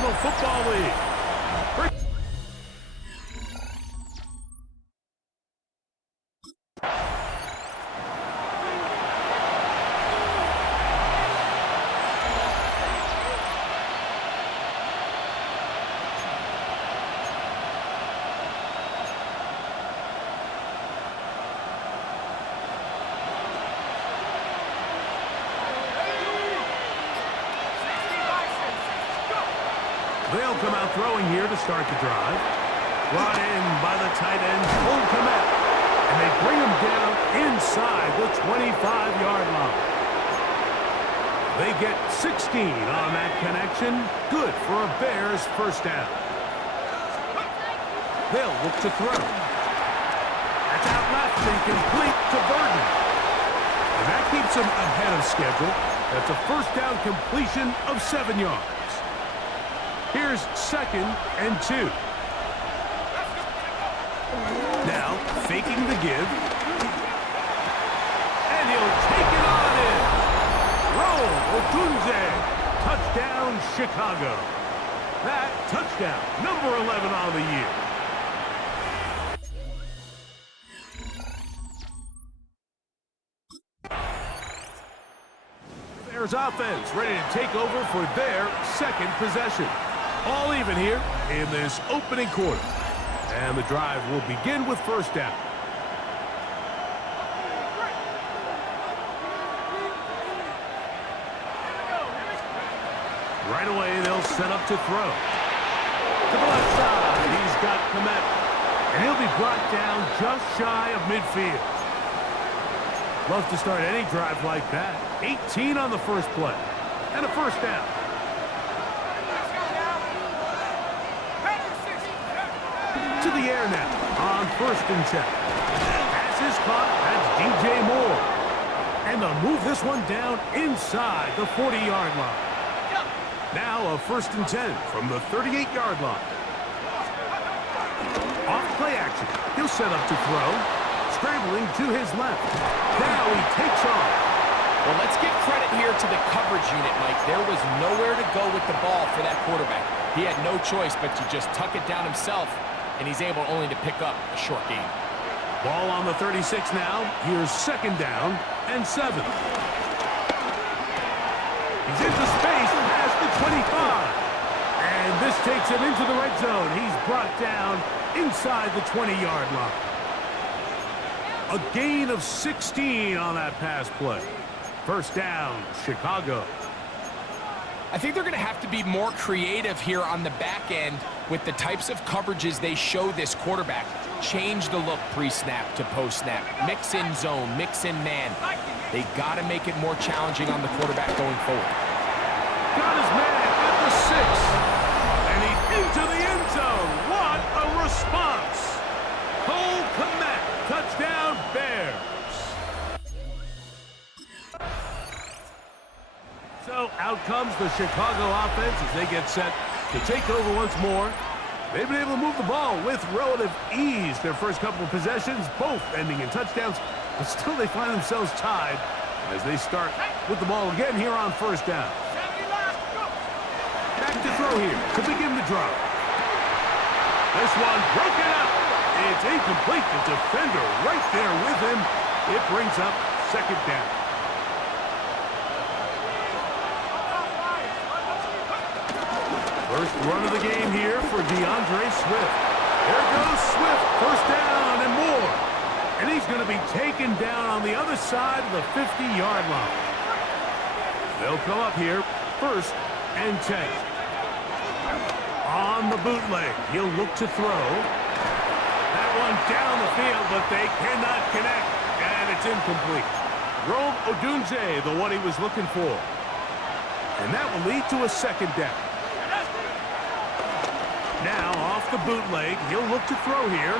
National Football League. They'll come out throwing here to start the drive. Brought in by the tight end, Cole Kmet. And they bring him down inside the 25-yard line. They get 16 on that connection. Good for a Bears first down. They'll look to throw. That's out left and complete to Burton. And that keeps him ahead of schedule. That's a first down completion of 7 yards. Here's 2nd and 2. Now, faking the give. And he'll take it on in. Roll, Otunze. Touchdown, Chicago. That touchdown, number 11 on the year. Bears offense ready to take over for their second possession. All even here in this opening quarter. And the drive will begin with first down. Right away, they'll set up to throw. To the left side, he's got Kmet. And he'll be brought down just shy of midfield. Love to start any drive like that. 18 on the first play. And a first down. To the air now on 1st and 10. Pass is caught. That's DJ Moore. And they'll move this one down inside the 40-yard line. Now a 1st and 10 from the 38-yard line. Off play action. He'll set up to throw. Scrambling to his left. Now he takes off. Well, let's give credit here to the coverage unit, Mike. There was nowhere to go with the ball for that quarterback. He had no choice but to just tuck it down himself, and he's able only to pick up a short gain. Ball on the 36 now. Here's 2nd down and 7. He's into space past the 25. And this takes him into the red zone. He's brought down inside the 20-yard line. A gain of 16 on that pass play. First down, Chicago. I think they're going to have to be more creative here on the back end with the types of coverages they show this quarterback. Change the look pre-snap to post-snap. Mix in zone, mix in man. They got to make it more challenging on the quarterback going forward. Got his man at the 6. And he's into the end zone. What a response. Cole Kmet, touchdown Bears. So out comes the Chicago offense as they get set to take over once more. They've been able to move the ball with relative ease their first couple of possessions, both ending in touchdowns, but still they find themselves tied as they start with the ball again here on first down. Back to throw here to begin the drive. This one broken up. It's incomplete. The defender right there with him. It brings up 2nd down. First run of the game here for DeAndre Swift. There goes Swift, first down and more. And he's going to be taken down on the other side of the 50-yard line. They'll come up here, 1st and 10. On the bootleg, he'll look to throw. That one down the field, but they cannot connect, and it's incomplete. Rome Odunze, the one he was looking for. And that will lead to a 2nd down. Now, off the bootleg, he'll look to throw here.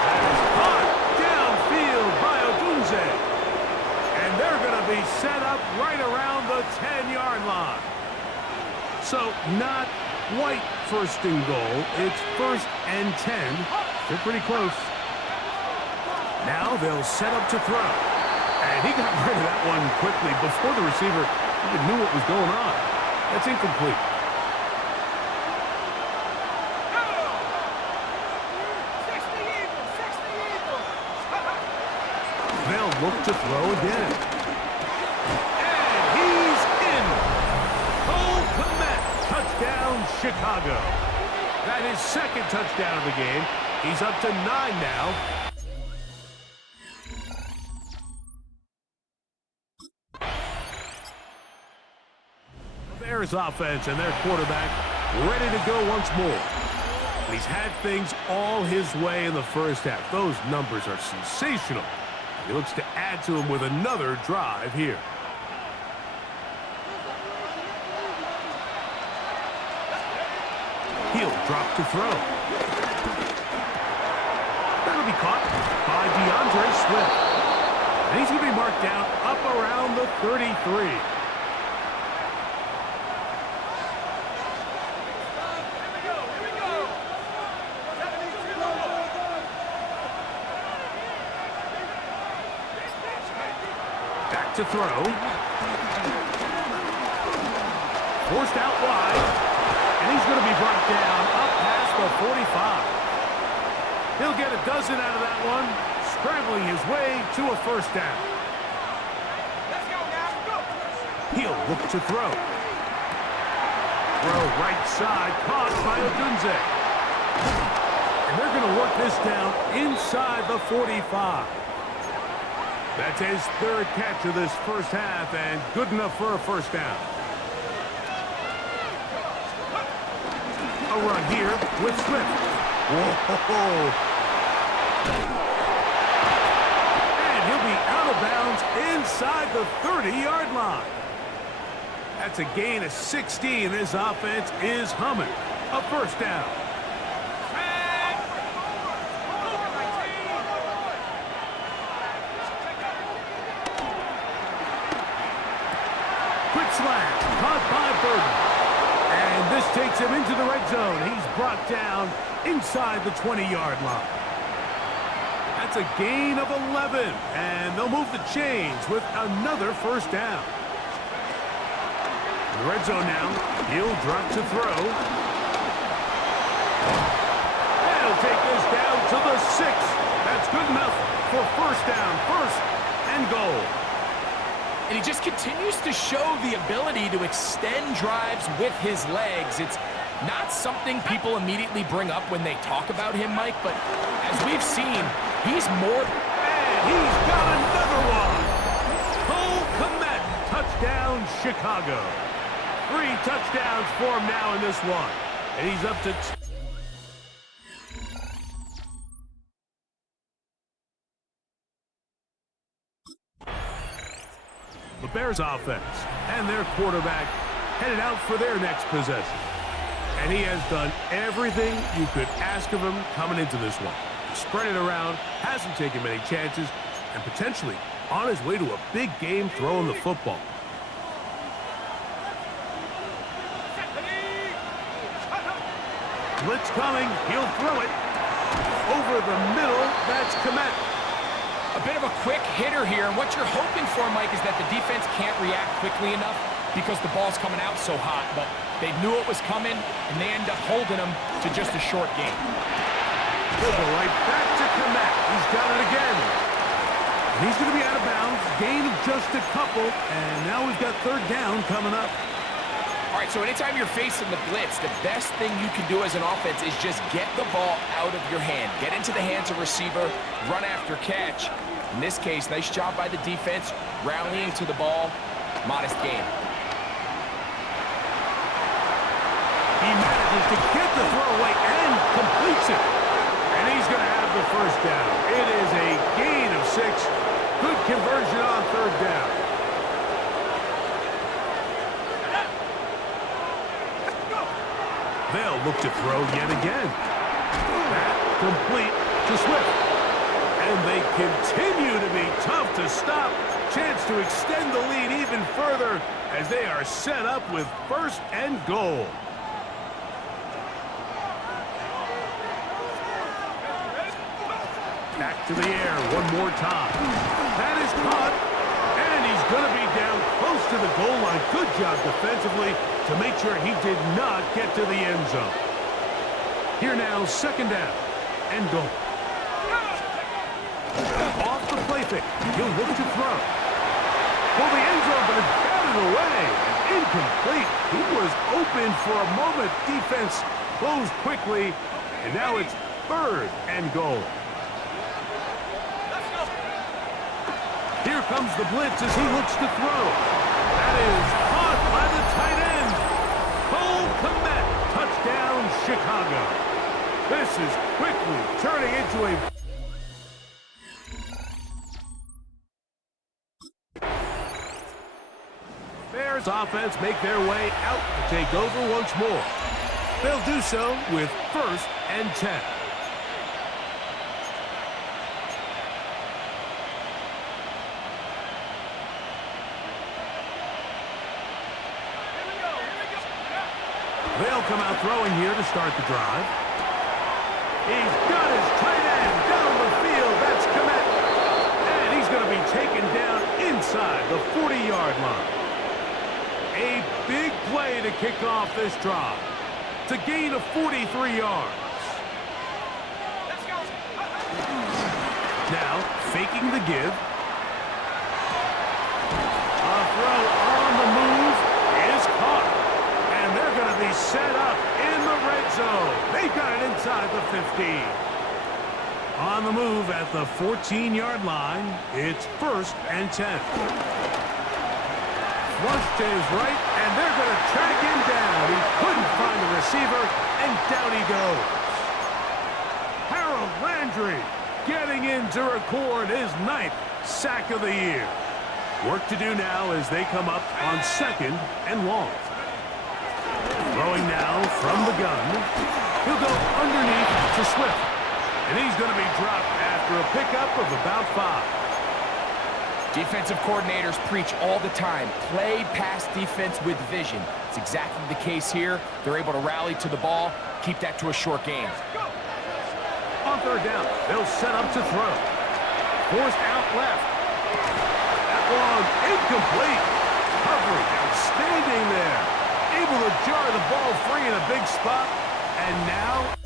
That is caught downfield by Odunze. And they're going to be set up right around the 10-yard line. So, not quite 1st and goal. It's 1st and 10. They're pretty close. Now they'll set up to throw. And he got rid of that one quickly before the receiver even knew what was going on. That's incomplete. They'll look to throw again. And he's in. Cole Kmet, touchdown, Chicago. That is second touchdown of the game. He's up to 9 now. The Bears offense and their quarterback ready to go once more. He's had things all his way in the first half. Those numbers are sensational. He looks to add to him with another drive here. He'll drop to throw. That'll be caught by DeAndre Swift. And he's going to be marked down up around the 33. Back to throw. Forced out wide. And he's going to be brought down up past the 45. He'll get a dozen out of that one, scrambling his way to a first down. Let's go, guys. Go. He'll look to throw. Throw right side, caught by Odunze. And they're going to work this down inside the 45. That's his third catch of this first half, and good enough for a first down. A run here with Swift. Whoa! And he'll be out of bounds inside the 30-yard line. That's a gain of 16. This offense is humming. A first down. Quick slant, caught by Burton. And this takes him into the red zone. He's brought down inside the 20-yard line. That's a gain of 11. And they'll move the chains with another first down. In the red zone now. He'll drop to throw. And he'll take this down to the 6. That's good enough for first down. First and goal. And he just continues to show the ability to extend drives with his legs. It's not something people immediately bring up when they talk about him, Mike, but as we've seen, he's more... And he's got another one! Cole Kmet, touchdown, Chicago. 3 touchdowns for him now in this one. And he's up to... The Bears offense and their quarterback headed out for their next possession. And he has done everything you could ask of him coming into this one. Spread it around, hasn't taken many chances, and potentially on his way to a big game throwing the football. Blitz coming, he'll throw it. Over the middle, that's Kmet. A bit of a quick hitter here, and what you're hoping for, Mike, is that the defense can't react quickly enough because the ball's coming out so hot, but they knew it was coming, and they end up holding them to just a short game. He'll go right back to Kmet. He's got it again. And he's going to be out of bounds, gain of just a couple, and now we've got third down coming up. All right, so anytime you're facing the blitz, the best thing you can do as an offense is just get the ball out of your hand. Get into the hands of receiver, run after catch. In this case, nice job by the defense, rallying to the ball. Modest gain. He manages to get the throw away and completes it. And he's going to have the first down. It is a gain of 6. Good conversion on third down. They'll look to throw yet again. That complete to Swift. And they continue to be tough to stop. Chance to extend the lead even further as they are set up with first and goal. Back to the air one more time. That is caught. And he's going to be down close to the goal line. Good job defensively. to make sure he did not get to the end zone. Here now, second down and goal. Off the play fake. He'll look to throw. For the end zone, but it's batted away. Incomplete. He was open for a moment. Defense closed quickly, and now it's third and goal. Here comes the blitz as he looks to throw. That is caught by the tight end. Cole Kmet, touchdown Chicago. This is quickly turning into a... Bears offense make their way out to take over once more. They'll do so with 1st and 10. They'll come out throwing here to start the drive. He's got his tight end down the field. That's Kmet. And he's going to be taken down inside the 40-yard line. A big play to kick off this drive. To gain of 43 yards. Let's go. Now, faking the give. A throw on the move is caught. And they're going to be set up in the red zone. They've got it inside the 15. On the move at the 14-yard line, it's 1st and 10. Flush to his right, and they're going to track him down. He couldn't find the receiver, and down he goes. Harold Landry getting in to record his 9th sack of the year. Work to do now as they come up on 2nd and long. Throwing now from the gun. He'll go underneath to Swift. And he's going to be dropped after a pickup of about 5. Defensive coordinators preach all the time, play pass defense with vision. It's exactly the case here. They're able to rally to the ball, keep that to a short game. On 3rd down, they'll set up to throw. Forced out left. That long, incomplete. Coverage outstanding there. Able to jar the ball free in a big spot. And now...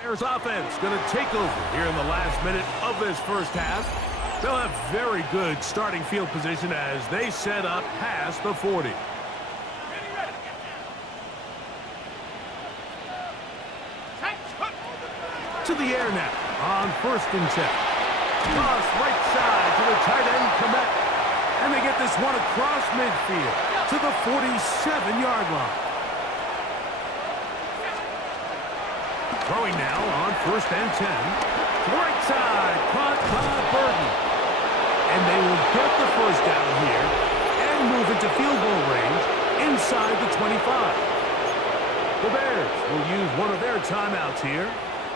Bears offense going to take over here in the last minute of this first half. They'll have very good starting field position as they set up past the 40. To the air now on 1st and 10. Cross right side to the tight end Kmet. And they get this one across midfield to the 47-yard line. Throwing now on 1st and 10. To the right side, caught by Burton. And they will get the 1st down here and move into field goal range inside the 25. The Bears will use one of their timeouts here.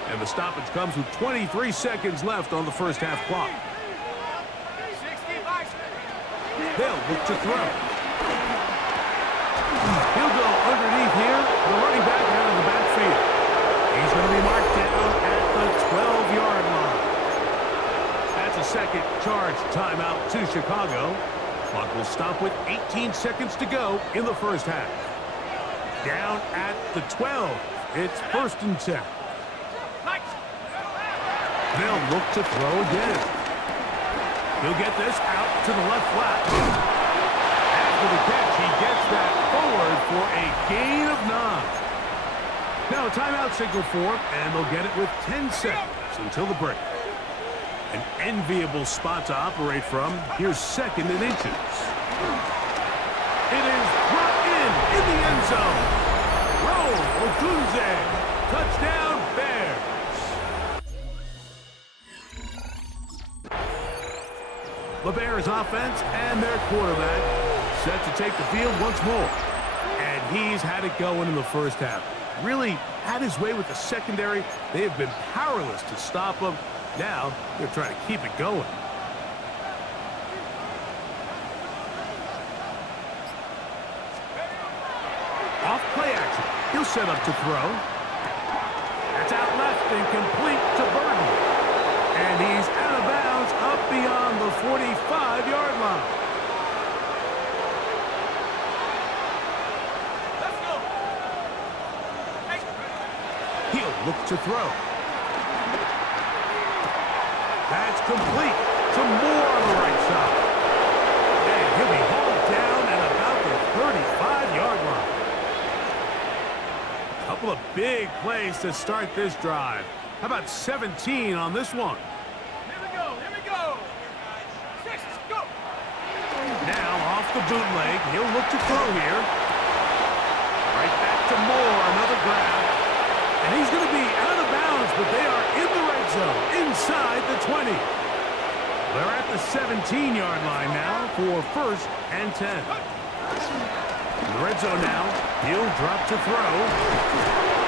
And the stoppage comes with 23 seconds left on the first half clock. They'll look to throw. He'll go underneath here. The running back out of the backfield. He's going to be marked down at the 12-yard line. That's a second charge timeout to Chicago. Clock will stop with 18 seconds to go in the first half. Down at the 12. It's 1st and 10. They'll look to throw again. He'll get this out to the left flat. After the catch, he gets that forward for a gain of 9. Now a timeout signal for him, and they'll get it with 10 seconds until the break. An enviable spot to operate from. Here's 2nd and inches. It is brought in the end zone. Roll Odunze. Touchdown, Bears. The Bears offense and their quarterback set to take the field once more. And he's had it going in the first half. Really had his way with the secondary. They have been powerless to stop him. Now they're trying to keep it going. Off play action. He'll set up to throw. That's out left and complete to Burton. And he's out of bounds up beyond the 45-yard line. Let's go. He'll look to throw. That's complete. Some more on the right side. And he'll be hauled down at about the 35-yard line. A couple of big plays to start this drive. How about 17 on this one? Here we go. Here we go. 6, go. Now off the bootleg. He'll look to throw here. Right back to Moore. Another grab. And he's going to be out of bounds, but they are in the red zone, inside the 20. They're at the 17-yard line now for 1st and 10. In the red zone now, he'll drop to throw.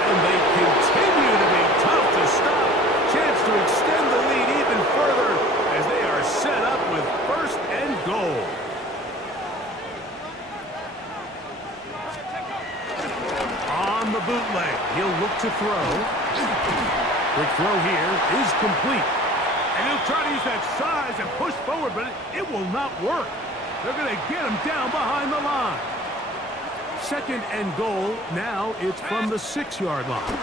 And they continue to be tough to stop. Chance to extend the lead even further as they are set up with 1st and goal. On the bootleg, he'll look to throw. Quick throw here is complete. And he'll try to use that size and push forward, but it will not work. They're going to get him down behind the line. 2nd and goal. Now it's from the 6-yard line.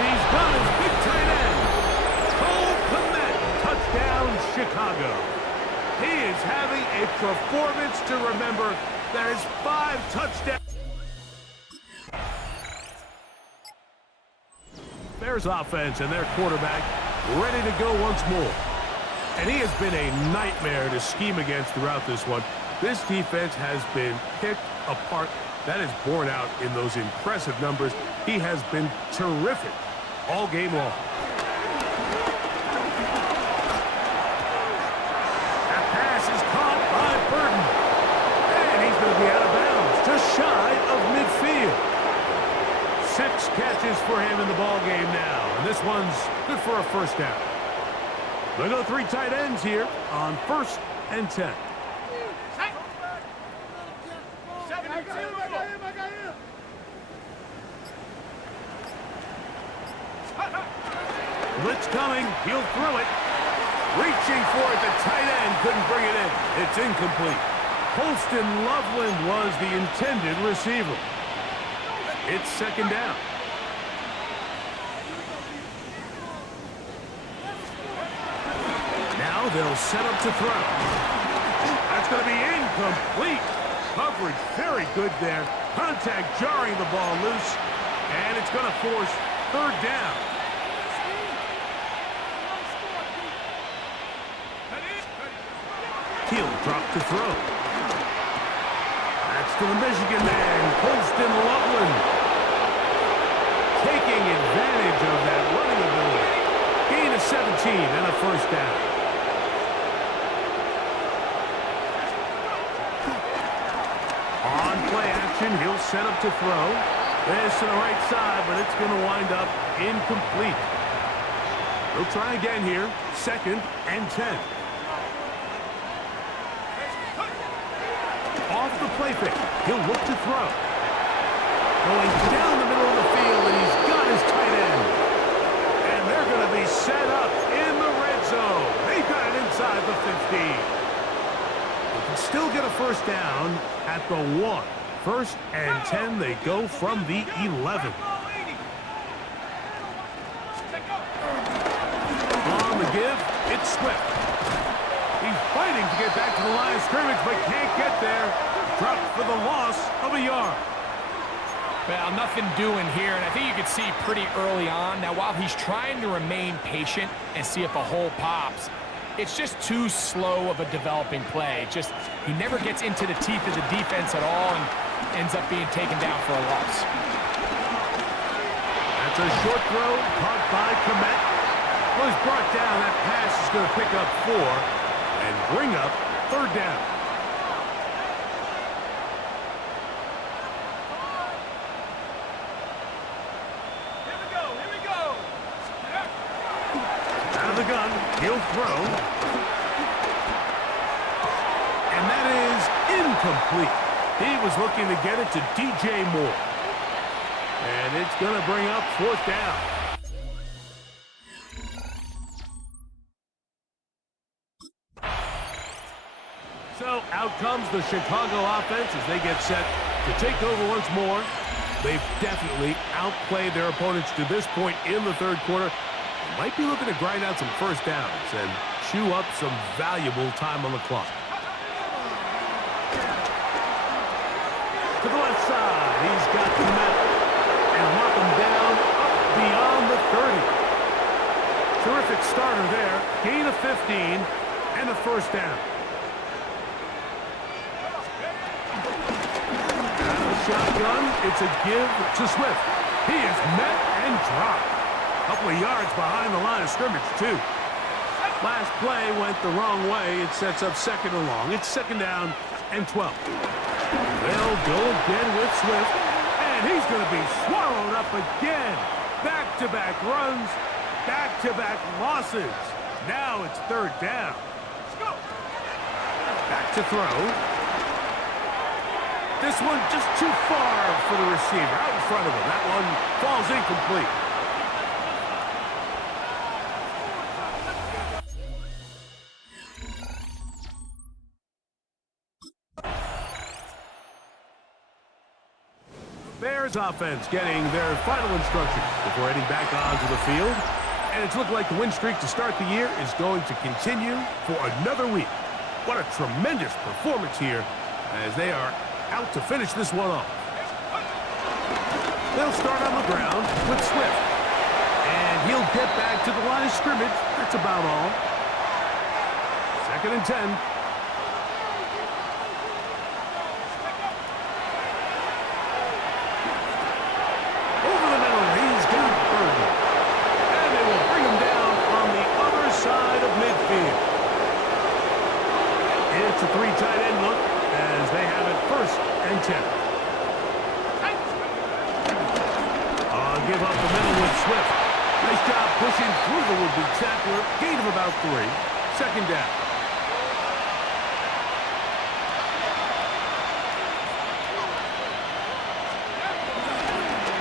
He's got his big tight end. Cole Kmet, touchdown Chicago. He is having a performance to remember. There's 5 touchdowns. Bears offense and their quarterback ready to go once more. And he has been a nightmare to scheme against throughout this one. This defense has been picked apart. That is borne out in those impressive numbers. He has been terrific all game long. That pass is caught by Burton. And he's going to be out of bounds, just shy of midfield. 6 catches for him in the ball game now. And this one's good for a 1st down. They'll go 3 tight ends here on 1st and 10. Blitz coming. He'll throw it. Reaching for it. The tight end couldn't bring it in. It's incomplete. Holston Loveland was the intended receiver. It's 2nd down. Now they'll set up to throw. That's going to be incomplete. Coverage very good there. Contact jarring the ball loose. And it's going to force 3rd down. He'll drop to throw. That's to the Michigan man, Holston Loveland. Taking advantage of that running ability. Gain of 17 and a 1st down. On play action, he'll set up to throw. This to the right side, but it's going to wind up incomplete. He'll try again here. 2nd and 10. Off the play fake. He'll look to throw. Going down the middle of the field, and he's got his tight end. And they're going to be set up in the red zone. They've got it inside the 15. They can still get a 1st down at the 1. 1st and 10, they go from the 11. On the give, it's Swift. He's fighting to get back to the line of scrimmage, but can't get there. Dropped for the loss of a yard. Well, nothing doing here, and I think you could see pretty early on. Now, while he's trying to remain patient and see if a hole pops, it's just too slow of a developing play. He never gets into the teeth of the defense at all and ends up being taken down for a loss. That's a short throw caught by Kmet. Was brought down. That pass is going to pick up 4 and bring up 3rd down. Out of the gun, he'll throw. And that is incomplete. He was looking to get it to DJ Moore. And it's going to bring up 4th down. Out comes the Chicago offense as they get set to take over once more. They've definitely outplayed their opponents to this point in the third quarter. They might be looking to grind out some first downs and chew up some valuable time on the clock. To the left side, he's got Matt and lock him down up beyond the 30. Terrific starter there. Gain of 15 and a first down. Out of the shotgun, it's a give to Swift. He is met and dropped. A couple of yards behind the line of scrimmage, too. Last play went the wrong way. It sets up second and long. It's second down and 12. They'll go again with Swift, and he's going to be swallowed up again. Back-to-back runs, back-to-back losses. Now it's third down. Back to throw. This one just too far for the receiver. Out in front of him. That one falls incomplete. Bears offense getting their final instructions before heading back onto the field. And it's looked like the win streak to start the year is going to continue for another week. What a tremendous performance here as they are out to finish this one off. They'll start on the ground with Swift. And he'll get back to the line of scrimmage. That's about all. Second and 10. It's a three tight end look as they have it first and 10. Give up the middle with Swift. Nice job pushing through the would-be tackler. Gain of about 3. Second down.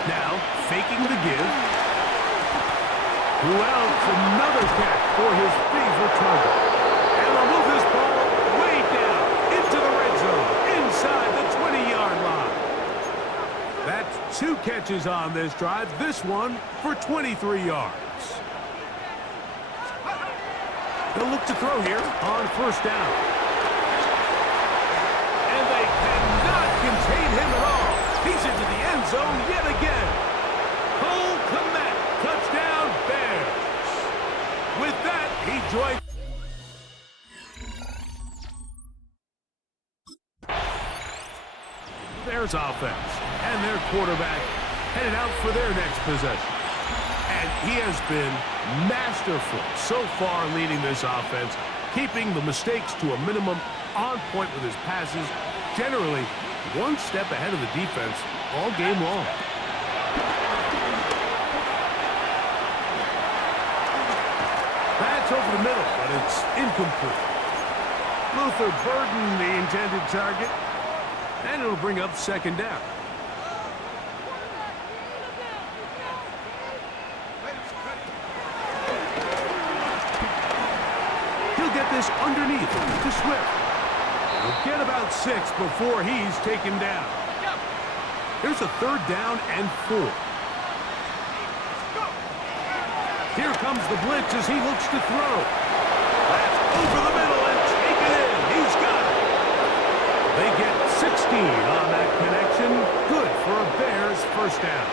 Now, faking the give. Who else? Another catch for his favorite target. And they'll move this ball way down into the red zone, inside the 20-yard line. That's 2 catches on this drive. This one for 23 yards. They'll look to throw here on first down. And they cannot contain him at all. He's into the end zone yet again. Cole Kmet, touchdown Bears. With that, he joins Bears offense, and their quarterback headed out for their next possession. And he has been masterful so far leading this offense, keeping the mistakes to a minimum, on point with his passes, generally one step ahead of the defense all game long. That's over the middle, but it's incomplete. Luther Burden, the intended target, and it'll bring up second down. He'll get this underneath to Swift. He'll get about 6 before he's taken down. Here's a third down and 4. Here comes the blitz as he looks to throw. That's over the middle and taken in. He's got it. They get 16 on that connection. Good for a Bears first down.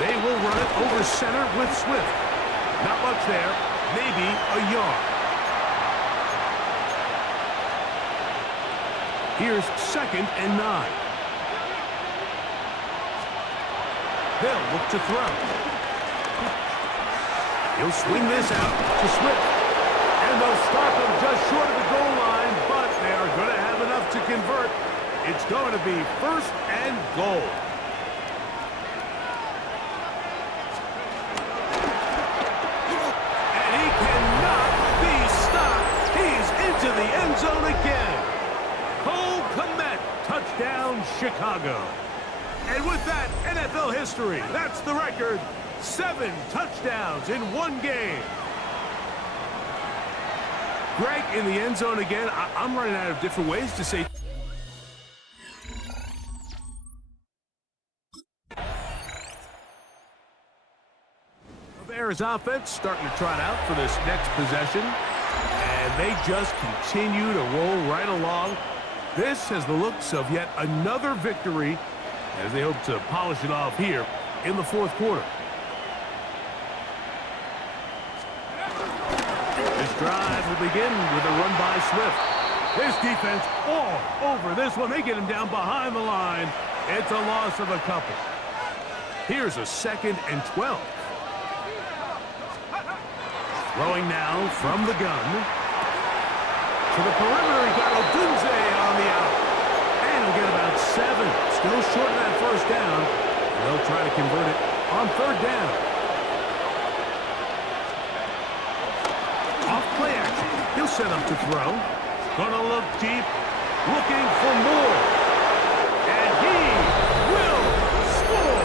They will run it over center with Swift. Not much there. Maybe a yard. Here's second and 9. They'll look to throw. He'll swing this out to Swift. And they'll stop him just short of the goal line, but they are going to have enough to convert. It's going to be first and goal. And he cannot be stopped. He's into the end zone again. Cole Kmet, touchdown Chicago. And with that, NFL history, that's the record. 7 touchdowns in one game. Greg in the end zone again. I'm running out of different ways to say. The Bears offense starting to trot out for this next possession. And they just continue to roll right along. This has the looks of yet another victory as they hope to polish it off here in the fourth quarter. This drive will begin with a run by Swift. This defense all over this one. They get him down behind the line. It's a loss of a couple. Here's a 2nd and 12. Throwing now from the gun. To the perimeter, he got Odunze on the out. And he'll get about 7. Still short of that first down. And they'll try to convert it on 3rd down. Off play action. He'll set up to throw. Gonna look deep. Looking for more. And he will score.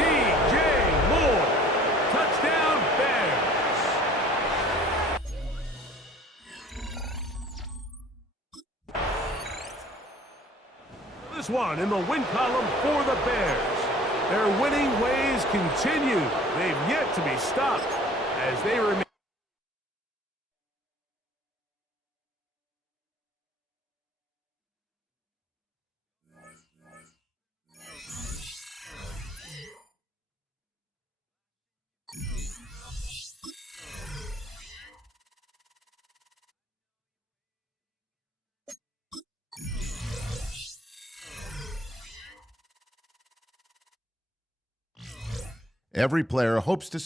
DJ Moore. Touchdown Bears. This one in the win column for the Bears. Their winning ways continue. They've yet to be stopped as they remain. Every player hopes to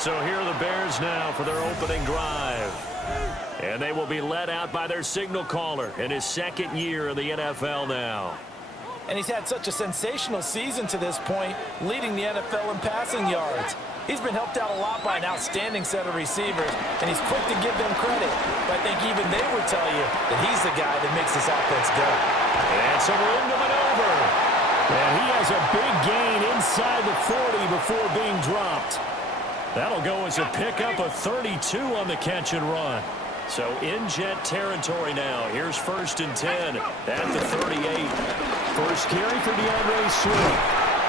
So here are the Bears now for their opening drive. And they will be led out by their signal caller in his 2nd year in the NFL now. And he's had such a sensational season to this point, leading the NFL in passing yards. He's been helped out a lot by an outstanding set of receivers, and he's quick to give them credit. But I think even they would tell you that he's the guy that makes this offense go. And some room to maneuver. And he has a big gain inside the 40 before being dropped. That'll go as a pickup of 32 on the catch and run. So in jet territory now. Here's 1st and 10 at the 38. First carry for DeAndre Swift.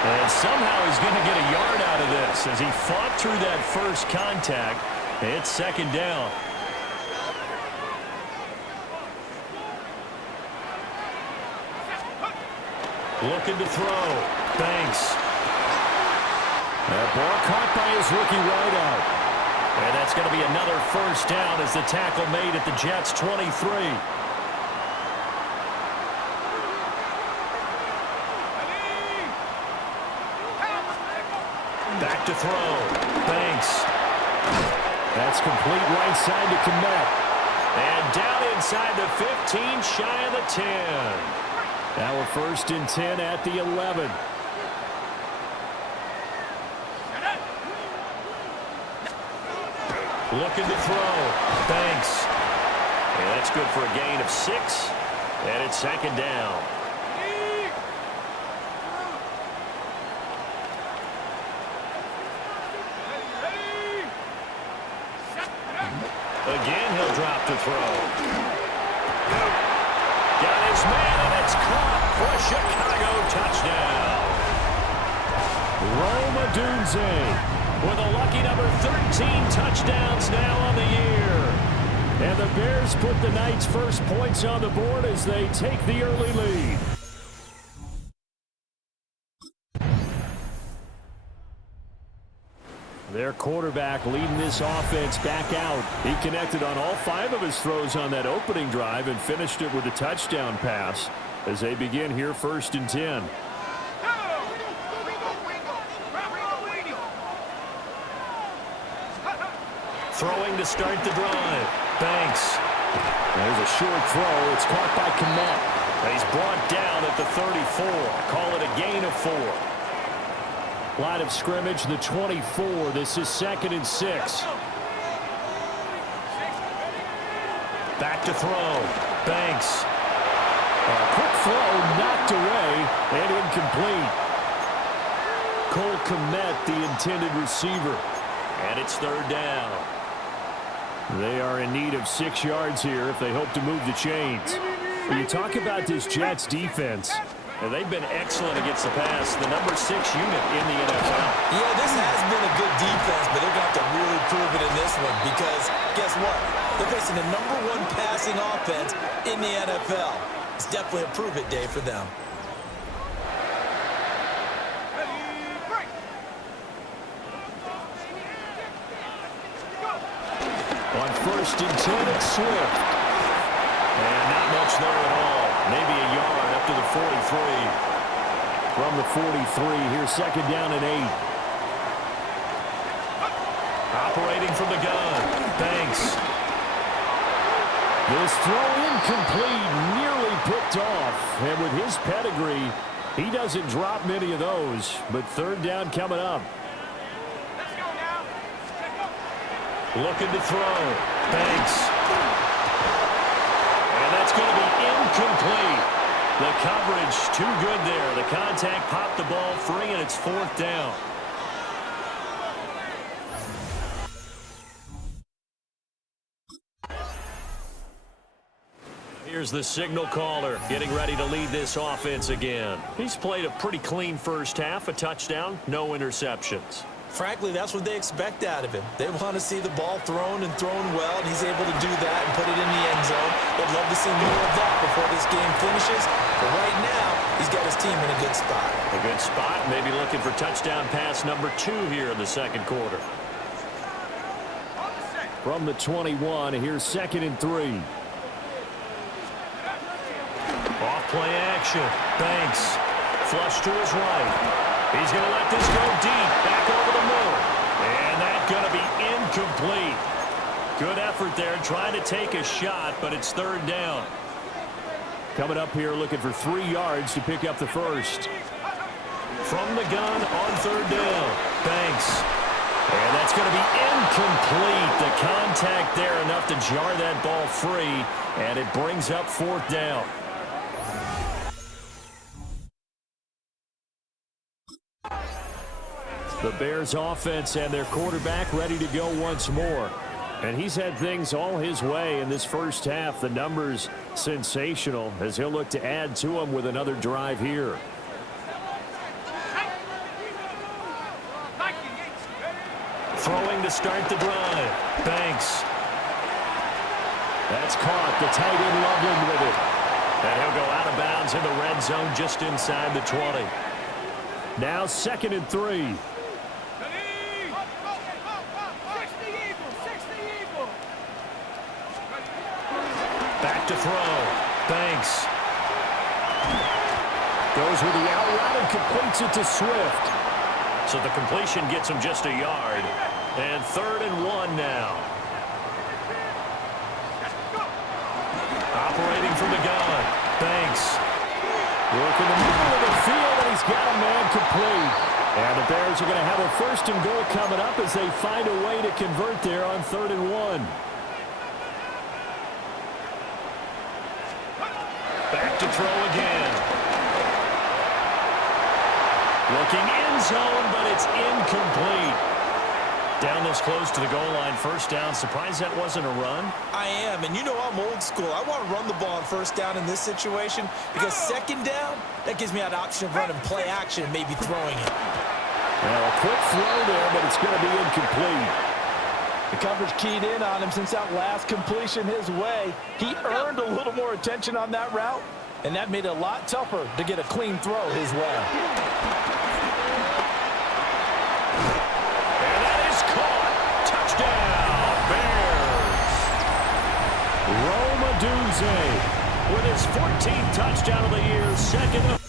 And somehow he's going to get a yard out of this as he fought through that first contact. It's 2nd down. Looking to throw. Banks. That ball caught by his rookie wideout. And that's going to be another first down as the tackle made at the Jets' 23. Back to throw. Banks. That's complete right side to Kmet. And down inside the 15, shy of the 10. Now we're 1st and 10 at the 11. Looking to throw. Banks. And that's good for a gain of 6. And it's 2nd down. Again, he'll drop to throw. Got his man, and it's caught for a Chicago touchdown. Rome Odunze with a lucky number 13 touchdowns now on the year. And the Bears put the Knights' first points on the board as they take the early lead. Their quarterback leading this offense back out. He connected on all 5 of his throws on that opening drive and finished it with a touchdown pass as they begin here 1st and 10. Throwing to start the drive. Banks. There's a short throw. It's caught by Kmet. And he's brought down at the 34. Call it a gain of 4. Line of scrimmage, the 24. This is 2nd and 6. Back to throw. Banks. A quick throw knocked away and incomplete. Cole Kmet, the intended receiver. And it's 3rd down. They are in need of 6 yards here if they hope to move the chains. When you talk about this Jets defense, and they've been excellent against the pass, the number 6 unit in the NFL. Yeah, this has been a good defense, but they're going to have to really prove it in this one because guess what? They're facing the number 1 passing offense in the NFL. It's definitely a prove-it day for them. On 1st and 10, it's Swift. And not much there at all. Maybe a yard up to the 43. From the 43, here's 2nd down and 8. Operating from the gun. Banks. This throw incomplete, nearly picked off. And with his pedigree, he doesn't drop many of those. But 3rd down coming up. Looking to throw. Banks. And that's going to be incomplete. The coverage too good there. The contact popped the ball free, and it's 4th down. Here's the signal caller getting ready to lead this offense again. He's played a pretty clean first half, a touchdown, no interceptions. Frankly, that's what they expect out of him. They want to see the ball thrown and thrown well, and he's able to do that and put it in the end zone. They'd love to see more of that before this game finishes. But right now, he's got his team in a good spot. A good spot, maybe looking for touchdown pass number 2 here in the 2nd quarter. From the 21, here's 2nd and 3. Off play action. Banks. Flush to his right. He's going to let this go deep. Back over the middle. And that's going to be incomplete. Good effort there trying to take a shot, but it's 3rd down. Coming up here looking for 3 yards to pick up the first. From the gun on 3rd down. Banks. And that's going to be incomplete. The contact there enough to jar that ball free. And it brings up 4th down. The Bears offense and their quarterback ready to go once more. And he's had things all his way in this first half. The numbers sensational as he'll look to add to them with another drive here. Throwing to start the drive. Banks. That's caught. The tight end Loveland with it. And he'll go out of bounds in the red zone just inside the 20. Now 2nd and 3. Back to throw. Banks. Goes with the out route and completes it to Swift. So the completion gets him just a yard. And 3rd and 1 now. Banks. Working the middle of the field, and he's got a man complete. And the Bears are going to have a first and goal coming up as they find a way to convert there on 3rd and 1. Back to throw again. Looking end zone, but it's incomplete. Down this close to the goal line, first down. Surprised that wasn't a run? I am, and you know I'm old school. I want to run the ball on first down in this situation because second down, that gives me an option of running play action and maybe throwing it. Well, a quick throw there, but it's going to be incomplete. The coverage keyed in on him since that last completion his way. He earned a little more attention on that route, and that made it a lot tougher to get a clean throw his way. With his 14th touchdown of the year, second.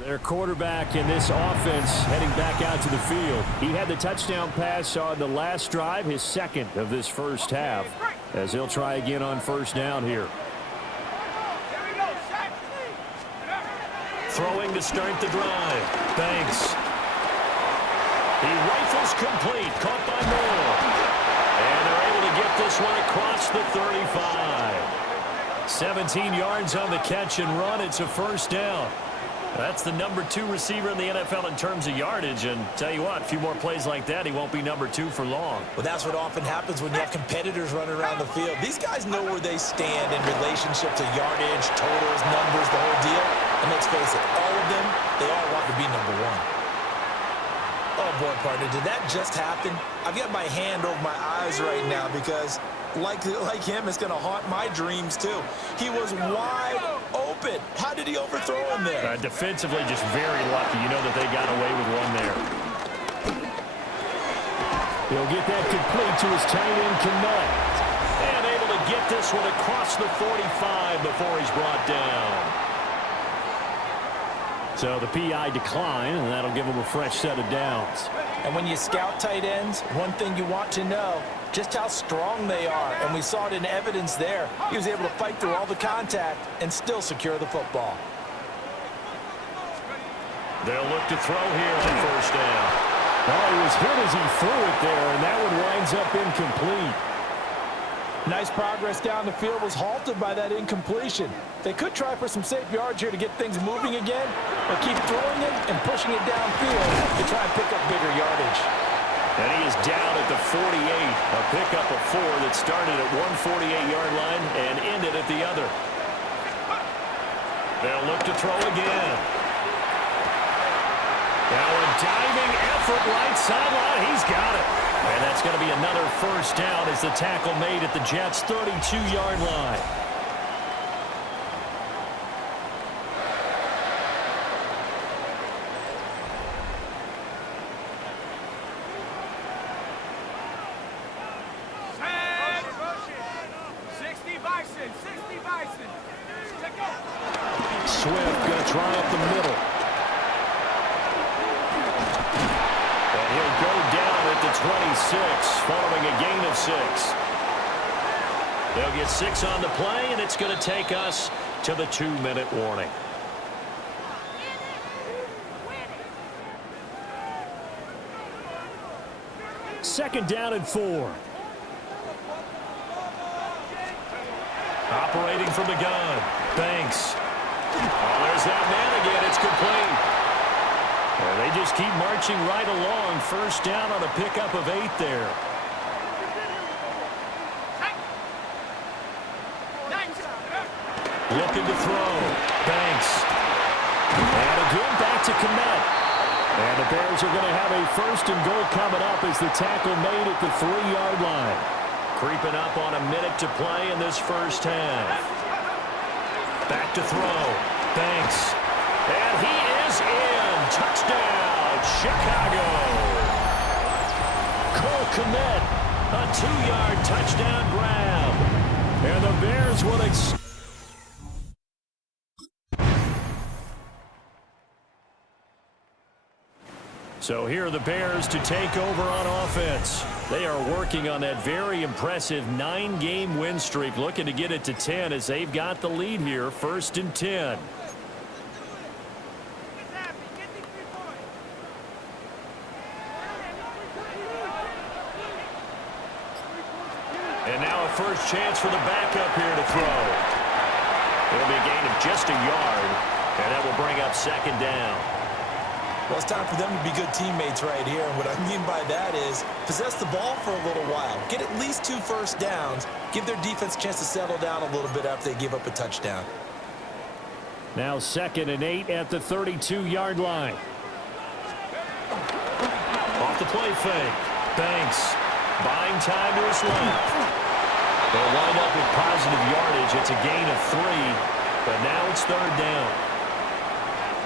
Their quarterback in this offense heading back out to the field. He had the touchdown pass on the last drive, his second of this first half, as he'll try again on first down here. Throwing to start the drive. Banks. He rifles complete, caught by Moore. And they're able to get this one across the 35. 17 yards on the catch and run. It's a first down. That's the number 2 receiver in the NFL in terms of yardage. And tell you what, a few more plays like that, he won't be number 2 for long. Well, that's what often happens when you have competitors running around the field. These guys know where they stand in relationship to yardage, totals, numbers, the whole deal. And let's face it, all of them, they all want to be number 1. Oh, boy, partner, did that just happen? I've got my hand over my eyes right now because, like him, it's going to haunt my dreams, too. He was wide open. How did he overthrow him there? Defensively, just very lucky. You know that they got away with one there. He'll get that complete to his tight end, Kmet. And able to get this one across the 45 before he's brought down. So the PI decline, and that'll give him a fresh set of downs. And when you scout tight ends, one thing you want to know, just how strong they are. And we saw it in evidence there. He was able to fight through all the contact and still secure the football. They'll look to throw here on first down. Well, he was hit as he threw it there, and that one winds up incomplete. Nice progress down the field was halted by that incompletion. They could try for some safe yards here to get things moving again, or keep throwing it and pushing it downfield to try and pick up bigger yardage. And he is down at the 48, a pickup of 4 that started at one 48-yard line and ended at the other. They'll look to throw again. Now a diving effort right sideline. He's got it. And that's going to be another first down as the tackle made at the Jets' 32-yard line. Swift going to try up the middle. And he'll go down at the 26 following a gain of 6. They'll get 6 on the play, and it's going to take us to the 2-minute warning. Second down and 4. Operating from the gun. Banks. Oh, there's that man again. It's complete. And they just keep marching right along. First down on a pickup of 8 there. Looking to throw. Banks. And again back to Kmet. And the Bears are going to have a first and goal coming up as the tackle made at the 3-yard line. Creeping up on a minute to play in this first half. Back to throw. Banks. And he is in. Touchdown, Chicago. Cole Kmet, a 2-yard touchdown grab. And the Bears will So here are the Bears to take over on offense. They are working on that very impressive 9-game win streak, looking to get it to 10 as they've got the lead here, 1st and 10. And now a first chance for the backup here to throw. It'll be a gain of just a yard, and that will bring up 2nd down. Well, it's time for them to be good teammates right here. And what I mean by that is possess the ball for a little while. Get at least 2 first downs. Give their defense a chance to settle down a little bit after they give up a touchdown. Now 2nd and 8 at the 32-yard line. Off the play fake. Banks buying time to his left. They'll wind up with positive yardage. It's a gain of 3, but now it's 3rd down.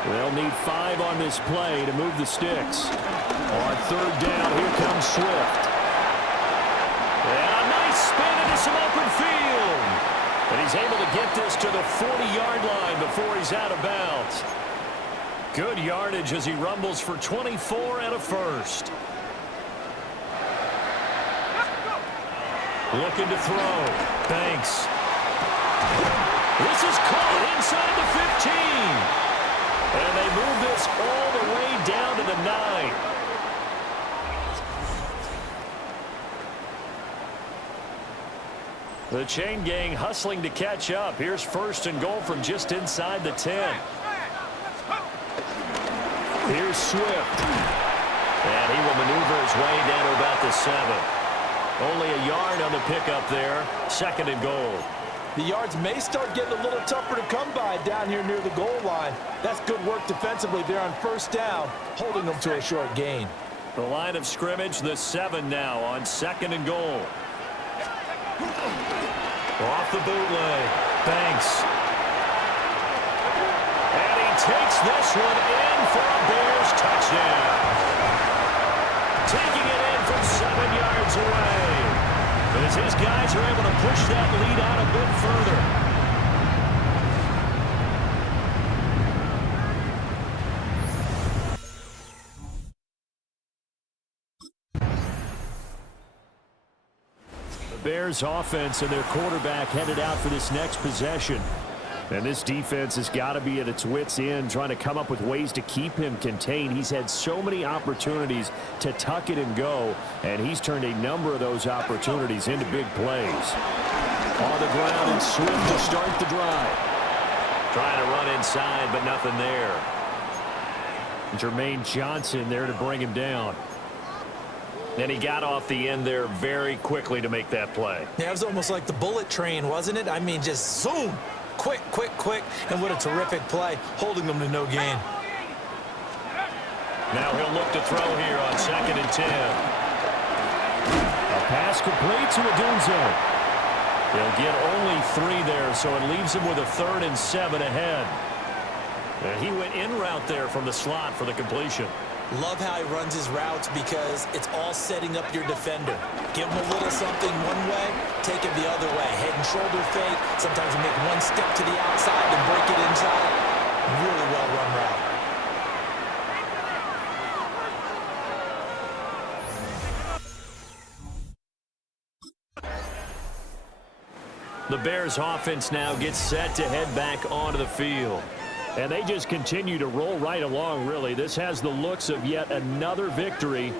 They'll need 5 on this play to move the sticks. On 3rd down, here comes Swift. And a nice spin into some open field. And he's able to get this to the 40-yard line before he's out of bounds. Good yardage as he rumbles for 24 and a first. Looking to throw. Banks. This is caught inside the 15. And they move this all the way down to the 9. The chain gang hustling to catch up. Here's 1st and goal from just inside the 10. Here's Swift. And he will maneuver his way down to about the 7. Only a yard on the pickup there. 2nd and goal. The yards may start getting a little tougher to come by down here near the goal line. That's good work defensively there on 1st down, holding them to a short gain. The line of scrimmage, the 7 now on 2nd and goal. Off the bootleg. Banks. And he takes this one in for a Bears touchdown. Taking it in from 7 yards away. As his guys are able to push that lead out a bit further. The Bears offense and their quarterback headed out for this next possession. And this defense has got to be at its wits' end, trying to come up with ways to keep him contained. He's had so many opportunities to tuck it and go, and he's turned a number of those opportunities into big plays. On the ground, and Swift to start the drive. Trying to run inside, but nothing there. Jermaine Johnson there to bring him down. And he got off the end there very quickly to make that play. Yeah, it was almost like the bullet train, wasn't it? I mean, just zoom. Quick, quick, quick, and what a terrific play, holding them to no gain. Now he'll look to throw here on 2nd and 10. A pass complete to Odunze. He'll get only 3 there, so it leaves him with a 3rd and 7 ahead. And he went in route there from the slot for the completion. Love how he runs his routes because it's all setting up your defender. Give him a little something one way, take it the other way. Head and shoulder fake. Sometimes you make one step to the outside and break it inside. Really well run route. The Bears offense now gets set to head back onto the field. And they just continue to roll right along, really. This has the looks of yet another victory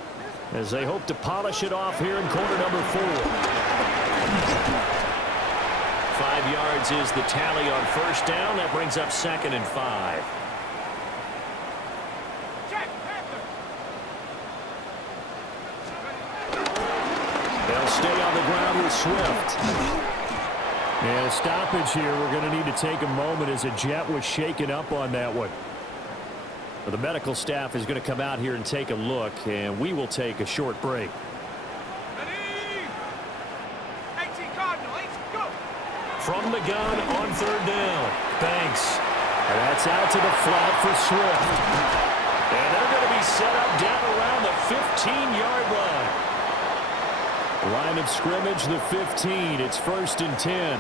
as they hope to polish it off here in quarter number 4. 5 yards is the tally on 1st down. That brings up 2nd and 5. They'll stay on the ground with Swift. And a stoppage here. We're going to need to take a moment as a jet was shaken up on that one. But the medical staff is going to come out here and take a look, and we will take a short break. From the gun on 3rd down. Banks. And that's out to the flat for Swift. And they're going to be set up down around the 15-yard line. Line of scrimmage, the 15. It's 1st and 10.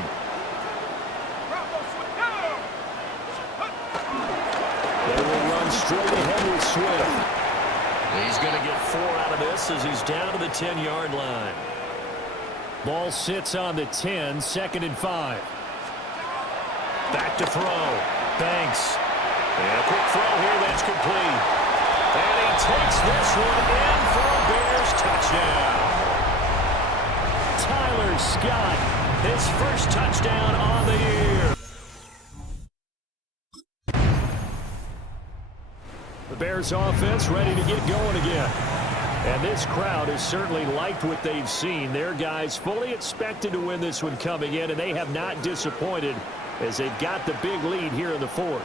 They will run straight ahead with Swift. He's going to get 4 out of this as he's down to the 10-yard line. Ball sits on the 10, 2nd and 5. Back to throw. Banks. And a quick throw here that's complete. And he takes this one in for a Bears touchdown. Tyler Scott, his first touchdown on the year. The Bears offense ready to get going again. And this crowd has certainly liked what they've seen. Their guys fully expected to win this one coming in, and they have not disappointed as they've got the big lead here in the 4th.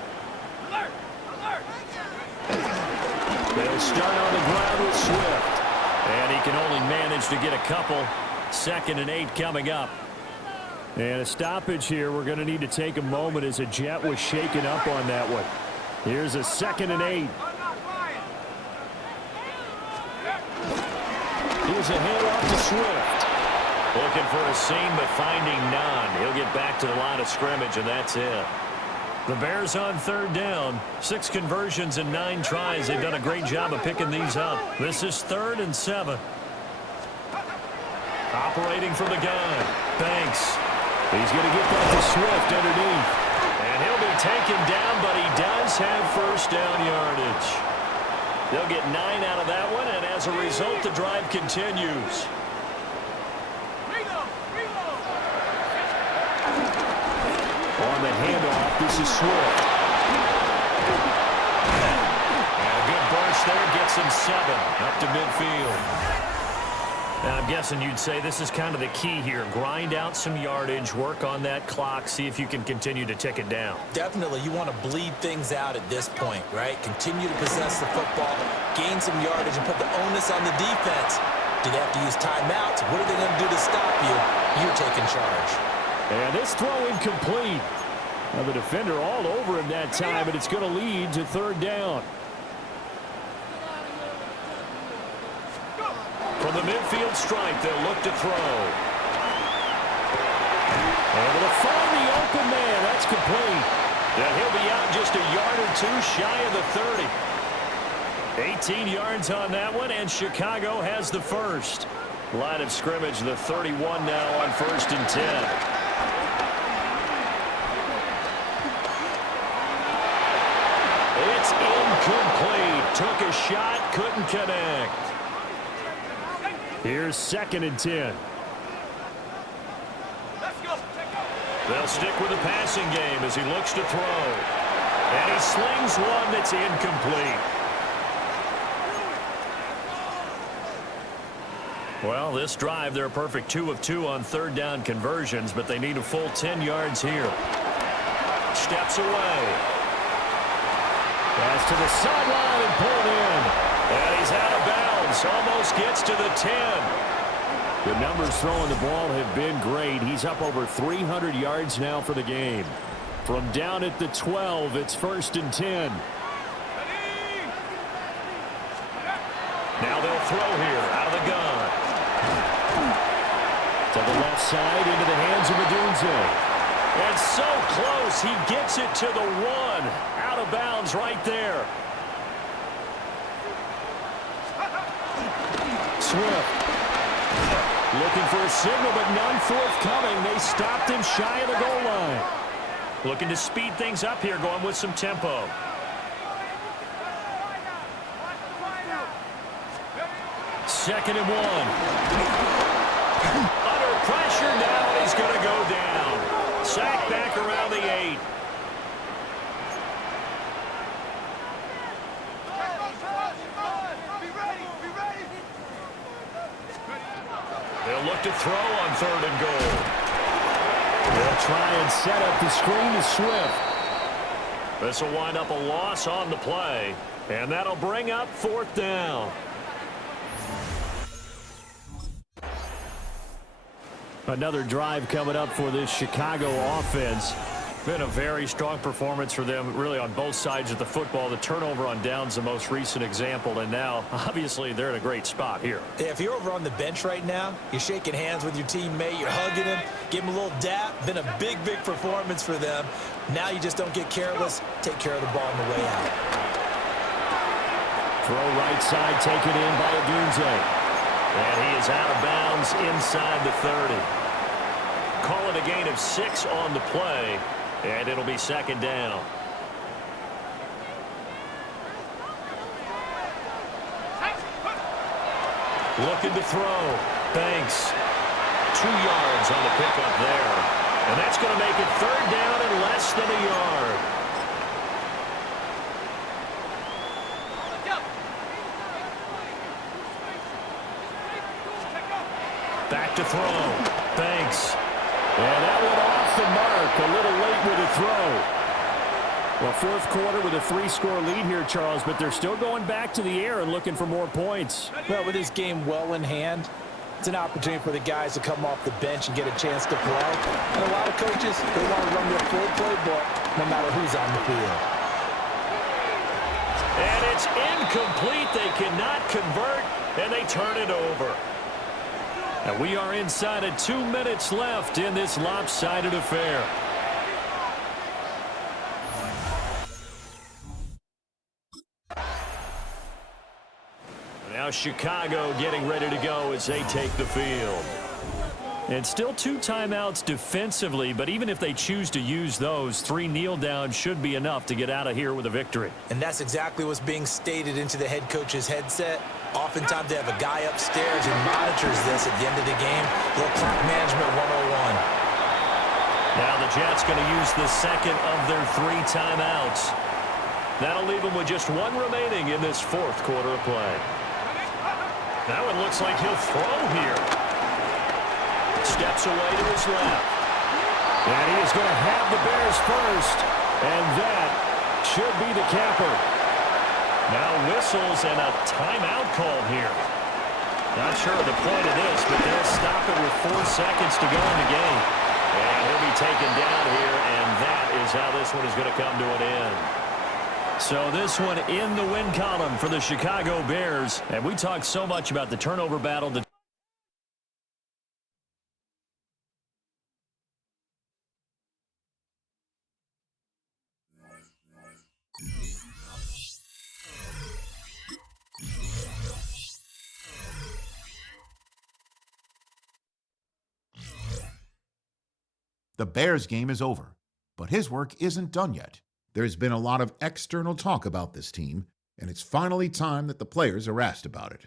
Alert! Alert! They'll start on the ground with Swift. And he can only manage to get a couple. 2nd and 8 coming up. And a stoppage here. We're going to need to take a moment as a jet was shaken up on that one. Here's a 2nd and 8. Here's a handoff to Swift. Looking for a seam, but finding none. He'll get back to the line of scrimmage, and that's it. The Bears on 3rd down. 6 conversions and 9 tries. They've done a great job of picking these up. This is 3rd and 7. Operating from the gun. Banks. He's going to get that to Swift underneath. And he'll be taken down, but he does have first down yardage. They'll get 9 out of that one, and as a result, the drive continues. On the handoff, this is Swift. And a good burst there gets him 7 up to midfield. Now, I'm guessing you'd say this is kind of the key here. Grind out some yardage, work on that clock, see if you can continue to tick it down. Definitely, you want to bleed things out at this point, right? Continue to possess the football, gain some yardage, and put the onus on the defense. Do they have to use timeouts? What are they going to do to stop you? You're taking charge. And this throw incomplete. Now the defender all over him that time, and it's going to lead to 3rd down. From the midfield stripe, they'll look to throw. Able to find the open man. That's complete. And he'll be out just a yard or 2 shy of the 30. 18 yards on that one, and Chicago has the first. Line of scrimmage, the 31 now on 1st and 10. It's incomplete. Took a shot, couldn't connect. Here's 2nd and 10. They'll stick with the passing game as he looks to throw. And he slings one that's incomplete. Well, this drive, they're a perfect 2 of 2 on 3rd down conversions, but they need a full 10 yards here. Steps away. Pass to the sideline and pulled in. And he's out of bounds. Almost gets to the 10. The numbers throwing the ball have been great. He's up over 300 yards now for the game. From down at the 12, it's 1st and 10. Now they'll throw here out of the gun. To the left side into the hands of Madunze. And so close, he gets it to the 1. Out of bounds right there. Swift. Looking for a signal, but none forthcoming. They stopped him shy of the goal line. Looking to speed things up here, going with some tempo. Second and 1. Under pressure now, and he's going to go down. Sacked back around the 8. They'll look to throw on 3rd and goal. They'll try and set up the screen to Swift. This will wind up a loss on the play, and that'll bring up 4th down. Another drive coming up for this Chicago offense. Been a very strong performance for them, really, on both sides of the football. The turnover on downs, the most recent example, and now, obviously, they're in a great spot here. If you're over on the bench right now, you're shaking hands with your teammate, you're hugging him, give him a little dap. Been a big, big performance for them. Now you just don't get careless. Take care of the ball on the way out. Throw right side taken in by Adunze. And he is out of bounds inside the 30. Call it a gain of 6 on the play, and it'll be second down. Looking to throw. Banks. 2 yards on the pickup there. And that's going to make it third down and less than a yard. Back to throw. Banks. And that one off the mark. A little late with a throw. Well, fourth quarter with a 3-score lead here, Charles, but they're still going back to the air and looking for more points. Well, with this game well in hand, it's an opportunity for the guys to come off the bench and get a chance to play. And a lot of coaches, they want to run their full playbook no matter who's on the field. And it's incomplete. They cannot convert, and they turn it over. And we are inside of 2 minutes left in this lopsided affair. Now Chicago getting ready to go as they take the field. And still 2 timeouts defensively, but even if they choose to use those, 3 kneel downs should be enough to get out of here with a victory. And that's exactly what's being stated into the head coach's headset. Oftentimes they have a guy upstairs who monitors this at the end of the game. Little clock management 101. Now the Jets going to use the second of their 3 timeouts. That'll leave them with just 1 remaining in this fourth quarter of play. That one looks like he'll throw here. Steps away to his left. And he is going to have the Bears first. And that should be the capper. Now whistles and a timeout called here. Not sure of the point of this, but they'll stop it with 4 seconds to go in the game. And he'll be taken down here, and that is how this one is going to come to an end. So this one in the win column for the Chicago Bears. And we talked so much about the turnover battle. The Bears game is over, but his work isn't done yet. There's been a lot of external talk about this team, and it's finally time that the players are asked about it.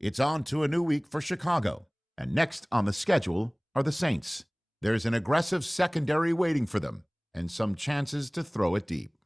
It's on to a new week for Chicago, and next on the schedule are the Saints. There's an aggressive secondary waiting for them, and some chances to throw it deep.